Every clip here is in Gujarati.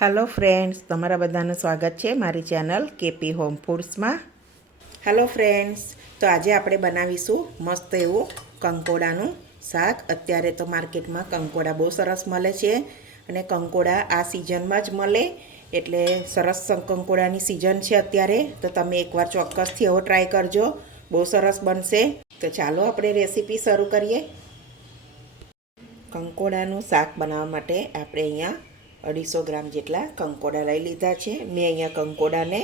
હેલો ફ્રેન્ડ્સ, તમારા બધાનું સ્વાગત છે મારી ચેનલ કેપી હોમ ફૂડ્સમાં. હેલો ફ્રેન્ડ્સ, તો આજે આપણે બનાવીશું મસ્ત એવું કંકોડાનું શાક. અત્યારે તો માર્કેટમાં કંકોડા બહુ સરસ મળે છે અને કંકોડા આ સિઝનમાં જ મળે, એટલે સરસ કંકોડાની સિઝન છે અત્યારે. તો તમે એકવાર ચોક્કસથી એવો ટ્રાય કરજો, બહુ સરસ બનશે. તો ચાલો આપણે રેસીપી શરૂ કરીએ. કંકોડાનું શાક બનાવવા માટે આપણે અહીંયા 250 ગ્રામ જેટલા કંકોડા લઈ લીધા છે. મેં અહીંયા કંકોડાને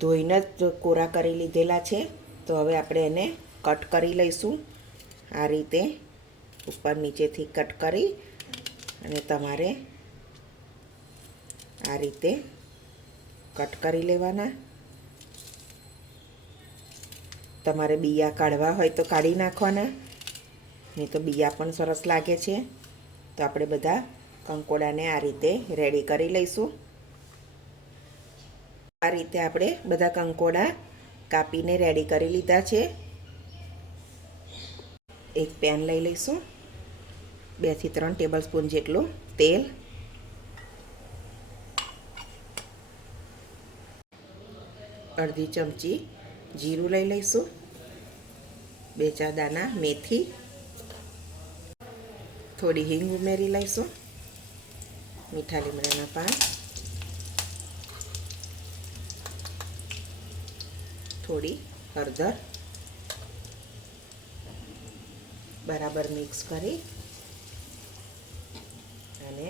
ધોઈને જ કોરા કરી લીધેલા છે. તો હવે આપણે એને કટ કરી લઈશું. આ રીતે ઉપર નીચેથી કટ કરી અને તમારે આ રીતે કટ કરી લેવાના. તમારે બિયા કાઢવા હોય તો કાઢી નાખવાના, નહીં તો બિયા પણ સરસ લાગે છે. તો આપણે બધા કંકોડાને આ રીતે રેડી કરી લઈશું. આ રીતે આપણે બધા કંકોડા કાપીને રેડી કરી લીધા છે. એક પેન લઈ લઈશું, 2 થી 3 ટેબલ સ્પૂન જેટલું તેલ, અડધી ચમચી જીરું લઈ લઈશું, 2-4 દાણા મેથી, થોડી હિંગ ઉમેરી લઈશું, મીઠા લીમડાના પાન, થોડી હળદર, બરાબર મિક્સ કરી અને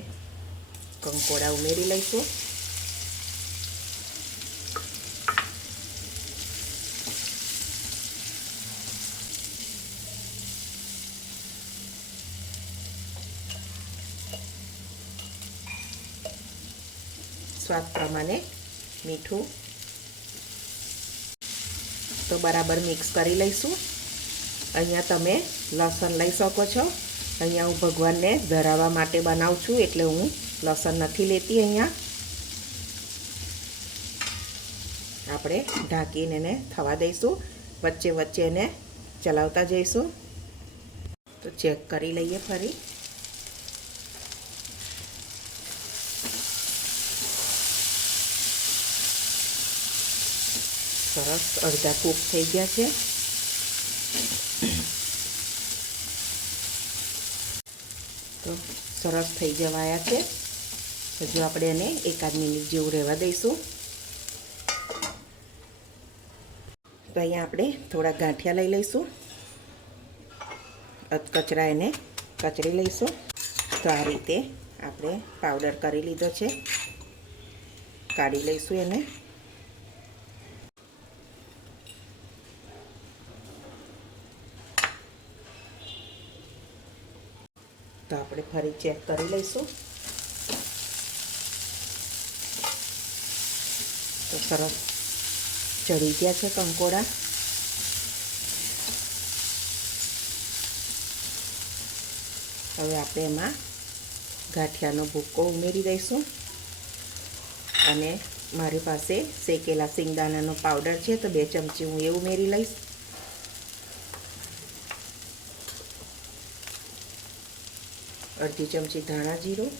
કંકોડા ઉમેરી લઈશું. સ્વાદ પ્રમાણે મીઠું. તો બરાબર મિક્સ કરી લઈશું. અહીંયા તમે લસણ લઈ શકો છો. અહીંયા હું ભગવાનને ધરાવવા માટે બનાવું છું, એટલે હું લસણ નથી લેતી. અહીંયા આપણે ઢાંકીને એને થવા દઈશું. વચ્ચે વચ્ચે એને ચલાવતા જઈશું. તો ચેક કરી લઈએ ફરી. સરસ અડધા કૂક થઈ ગયા છે. તો સરસ થઈ જવાયા છે. હજુ આપણે એને 1-8 મિનિટ જેવું રહેવા દઈશું. તો અહીંયા આપણે થોડા ગાંઠિયા લઈ લઈશું, કચરા એને કચરી લઈશું. તો આ રીતે આપણે પાવડર કરી લીધો છે, કાઢી લઈશું એને. તો આપણે ફરી ચેક કરી લઈશું. તો સરસ ચડી ગયા છે કંકોડા. હવે આપણે એમાં ગાંઠિયાનો ભૂક્કો ઉમેરી દઈશું અને મારી પાસે શેકેલા સિંગદાણાનો પાવડર છે, તો 2 ચમચી હું એ ઉમેરી લઈશ. અડધી ચમચી ધાણા જીરું,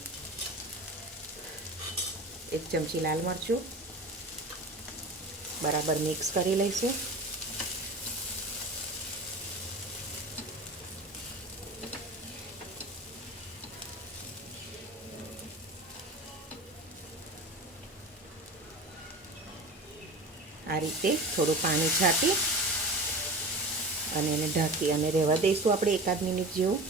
1 ચમચી લાલ મરચું. બરાબર મિક્સ કરી લઈશું. આ રીતે થોડું પાણી છાંટી અને એને ઢાંકી અને રહેવા દઈશું આપણે 1-8 મિનિટ જેવું.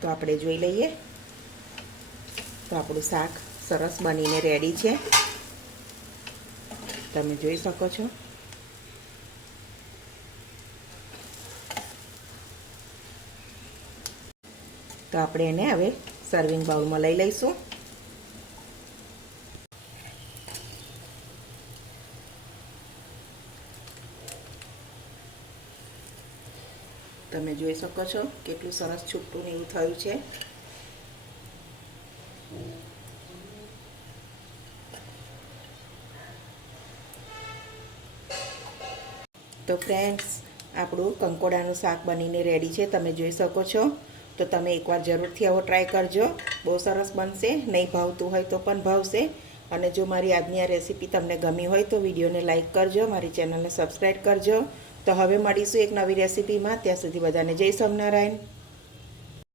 તો આપણે જોઈ લઈએ. તો આપણું શાક સરસ બનીને રેડી છે, તમે જોઈ શકો છો. તો આપણે એને હવે સર્વિંગ બાઉલમાં લઈ લઈશું. તમે જોઈ શકો છો કેટલું સરસ છૂટું ને એવું થયું છે. તો ફ્રેન્ડ્સ, આપણું કંકોડાનું શાક બનીને રેડી છે, તમે જોઈ શકો છો. તો તમે એકવાર જરૂરથી આવો ટ્રાય કરજો, બહુ સરસ બનશે. નહીં ભાવતું હોય તો પણ ભાવશે. અને જો મારી આજની આ રેસીપી તમને ગમી હોય તો વિડીયોને લાઇક કરજો, મારી ચેનલને સબસ્ક્રાઈબ કરજો. તો હવે મળીશું એક નવી રેસીપીમાં. ત્યાં સુધી બધાને જય સ્વામિનારાયણ.